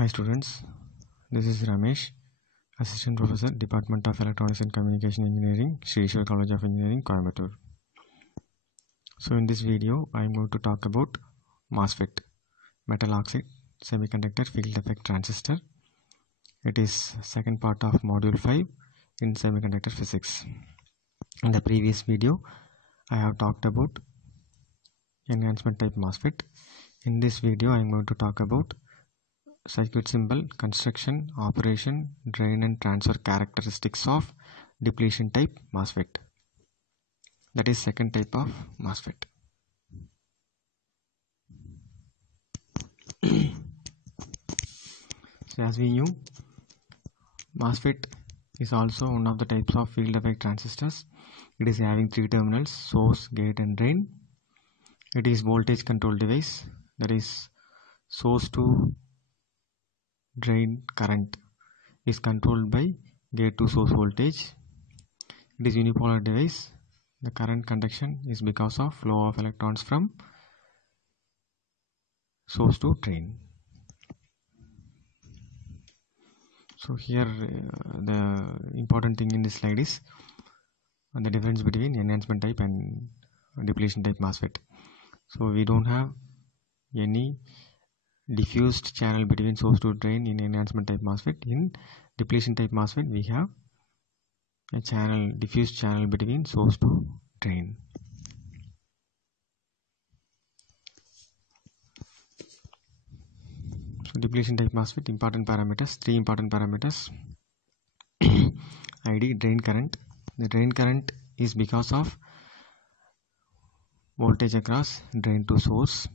Hi students, this is Ramesh, Assistant Professor, Department of Electronics and Communication Engineering, Eshwar College of Engineering, Coimbatore. So in this video, I am going to talk about Mosfet, Metal Oxide Semiconductor Field Effect Transistor. It is second part of Module 5 in Semiconductor Physics. In the previous video, I have talked about enhancement type Mosfet. In this video, I am going to talk about circuit symbol, construction, operation, drain and transfer characteristics of depletion type Mosfet. That is second type of Mosfet. So as we knew, Mosfet is also one of the types of field effect transistors. It is having three terminals: source, gate and drain. It is voltage control device, that is source to drain current is controlled by gate to source voltage. It is unipolar device. The current conduction is because of flow of electrons from source to drain. So here the important thing in this slide is the difference between enhancement type and depletion type Mosfet. So we don't have any diffused channel between source to drain in enhancement type Mosfet. In depletion type Mosfet, we have a diffused channel between source to drain. So depletion type Mosfet, important parameters, three important parameters. ID, drain current. The drain current is because of voltage across drain to source.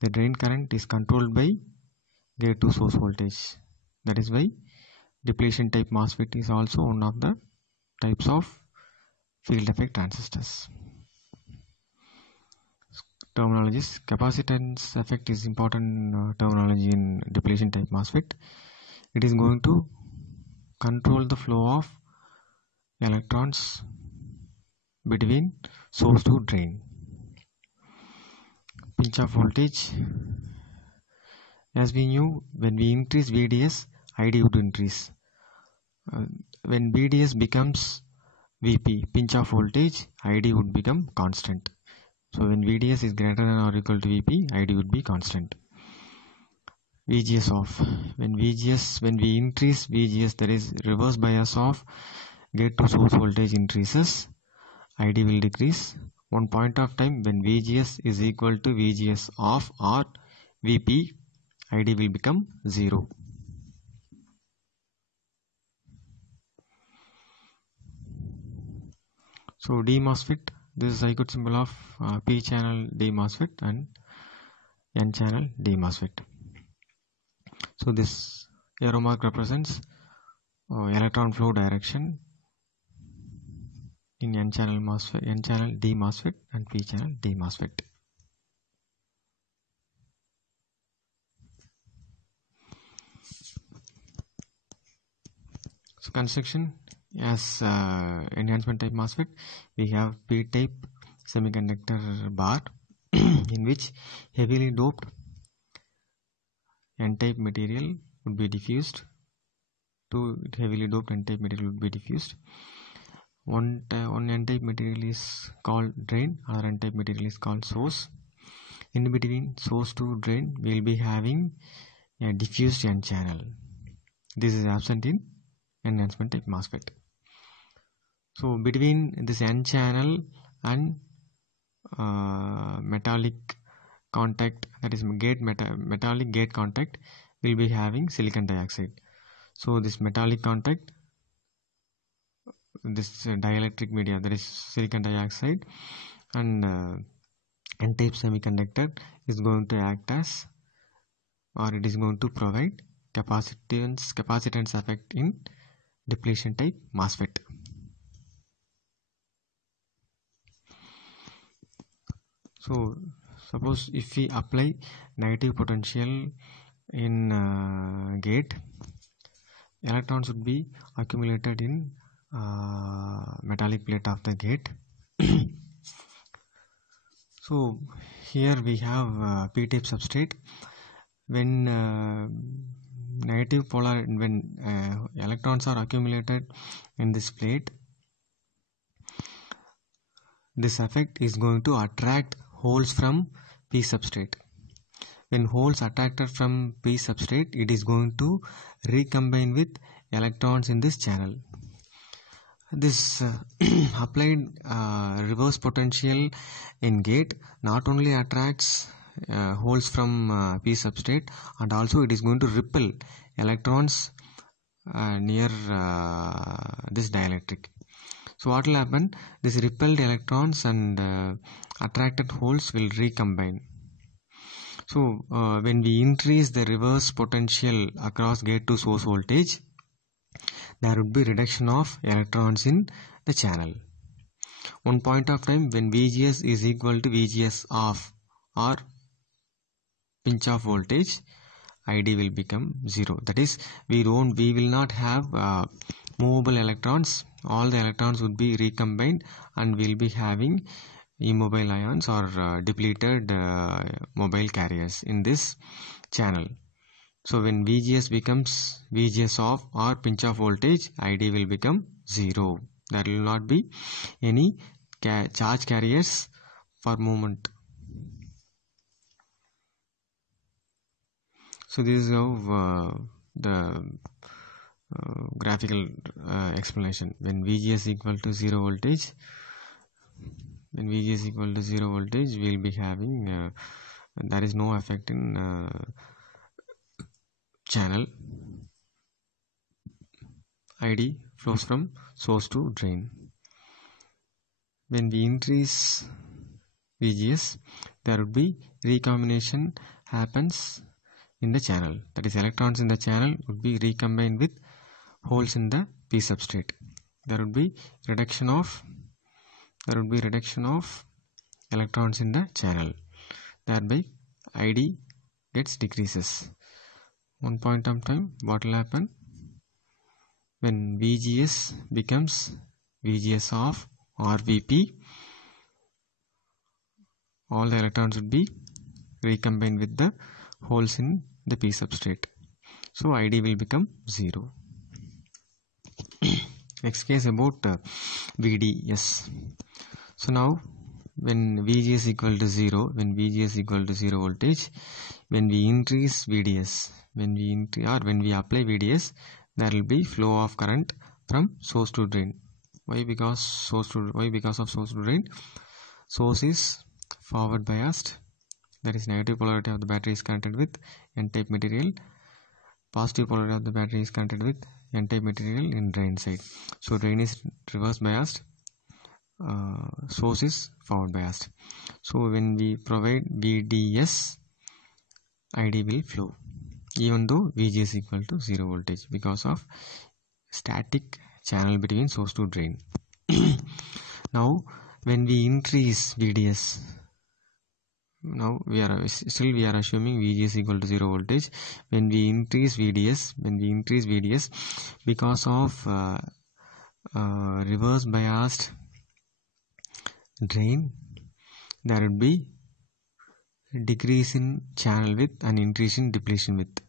The drain current is controlled by gate to source voltage. That is why depletion type Mosfet is also one of the types of field effect transistors. Terminologies. Capacitance effect is important terminology in depletion type Mosfet. It is going to control the flow of electrons between source to drain. Pinch off voltage. As we knew, when we increase VDS, ID would increase. When VDS becomes VP, pinch off voltage, ID would become constant. So when VDS is greater than or equal to VP, ID would be constant. VGS off. When we increase VGS, there is reverse bias of gate to source voltage increases, ID will decrease. One point of time when VGS is equal to VGS off or VP, ID will become 0. So D Mosfet, this is circuit symbol of P channel D Mosfet and N channel D Mosfet. So this arrow mark represents electron flow direction in N channel MOSFET, N channel D Mosfet and P channel D Mosfet. So construction, as enhancement type Mosfet, we have P type semiconductor bar in which heavily doped N type material would be diffused. Two heavily doped N type material would be diffused. One N type material is called drain, other N type material is called source. In between source to drain, we will be having a diffused N channel. This is absent in enhancement type Mosfet. So between this N channel and metallic contact, that is metallic gate contact, we will be having silicon dioxide. So this metallic contact, this dielectric media, that is silicon dioxide, and N-type semiconductor is going to act as, or it is going to provide capacitance effect in depletion type Mosfet. So suppose if we apply negative potential in gate, electrons would be accumulated in metallic plate of the gate. So here we have P-type substrate. When negative polar, when electrons are accumulated in this plate, this effect is going to attract holes from P substrate. When holes attracted from P substrate, it is going to recombine with electrons in this channel. This applied reverse potential in gate not only attracts holes from P substrate, and also it is going to repel electrons near this dielectric. So what will happen? This repelled electrons and attracted holes will recombine. So when we increase the reverse potential across gate to source voltage, there would be reduction of electrons in the channel. One point of time, when VGS is equal to VGS of or pinch off voltage, ID will become 0. That is, we will not have movable electrons. All the electrons would be recombined, and we'll be having immobile ions or depleted mobile carriers in this channel. So when VGS becomes VGS off or pinch off voltage, ID will become 0. There will not be any charge carriers for movement. So this is how the graphical explanation. When VGS equal to 0 voltage, we will be having there is no effect in channel. ID flows from source to drain. When we increase VGS, there would be recombination happens in the channel. That is, electrons in the channel would be recombined with holes in the P substrate. There would be reduction of electrons in the channel. Thereby ID gets decreases. One point of time, what will happen? When VGS becomes VGS of or VP, all the electrons would be recombined with the holes in the P substrate. So ID will become 0. Next case about VDS. So now when VGS equal to 0, voltage, when we increase VDS, when we apply VDS, there will be flow of current from source to drain. Why? Because of source to drain. Source is forward biased, that is, negative polarity of the battery is connected with N-type material. Positive polarity of the battery is connected with N-type material in drain side. So drain is reverse biased, source is forward biased. So when we provide VDS, ID will flow even though VG is equal to 0 voltage, because of static channel between source to drain. Now when we increase VDS, now we are assuming VG is equal to 0 voltage. When we increase VDS, because of reverse biased drain, there would be decrease in channel width and increase in depletion width.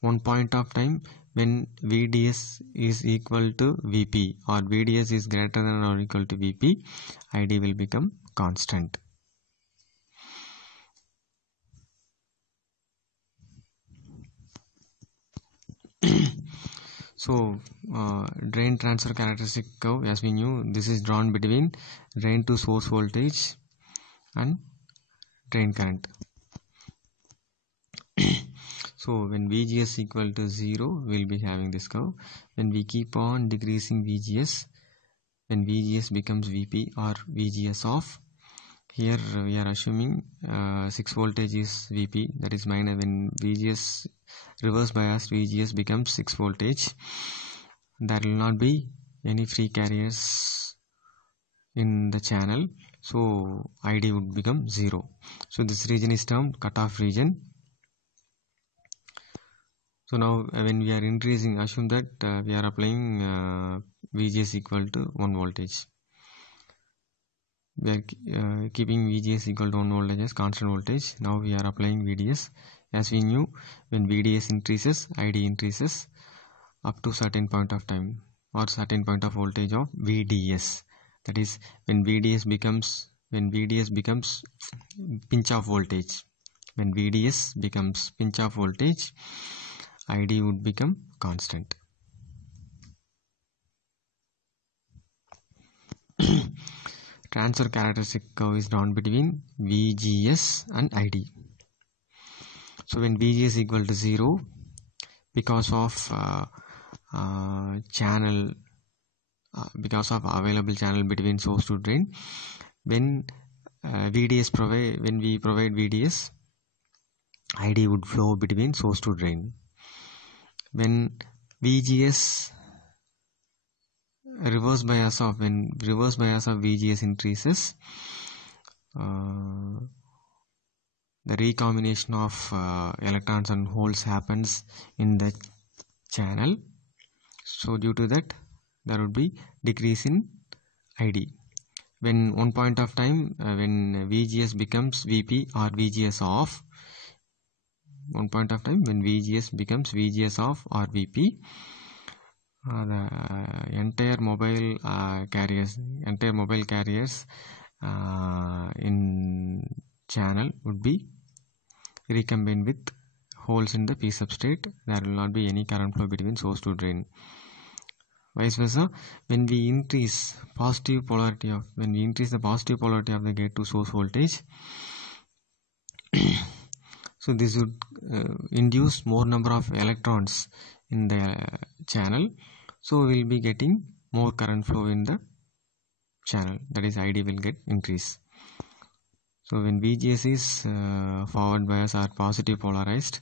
One point of time, when VDS is equal to VP or VDS is greater than or equal to VP, ID will become constant. So drain transfer characteristic curve, as we knew, this is drawn between drain to source voltage and drain current. So when VGS equal to 0, we will be having this curve. When we keep on decreasing VGS, when VGS becomes VP or VGS off, here we are assuming 6 voltage is VP, that is minor. When VGS reverse biased VGS becomes 6 voltage, there will not be any free carriers in the channel, so ID would become 0. So this region is termed cutoff region. So now when we are increasing, assume that we are applying VGS equal to 1 voltage. We are keeping VGS equal to 1 voltage as constant voltage. Now we are applying VDS. As we knew, when VDS increases, ID increases up to certain point of time or certain point of voltage of VDS. That is, when VDS becomes pinch off voltage. When VDS becomes pinch off voltage, ID would become constant. Transfer characteristic curve is drawn between VGS and ID. So when VGS is equal to 0, because of available channel between source to drain, when we provide VDS, ID would flow between source to drain. When VGS reverse bias of VGS increases, the recombination of electrons and holes happens in the channel. So due to that, there would be decrease in ID. When one point of time, when VGS becomes VP or VGS off, one point of time when VGS becomes VGS off or VP, the entire mobile carriers in channel would be recombined with holes in the P substrate. There will not be any current flow between source to drain. Vice versa, when we increase the positive polarity of the gate to source voltage, so this would induce more number of electrons in the channel, so we will be getting more current flow in the channel, that is ID will get increase. So when VGS is forward bias or positive polarized,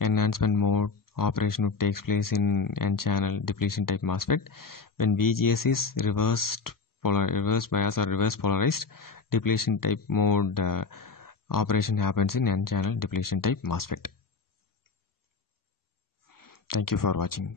enhancement mode operation would takes place in n-channel depletion type MOSFET. When VGS is reverse bias or reverse polarized, depletion type mode operation happens in n-channel depletion type MOSFET. Thank you for watching.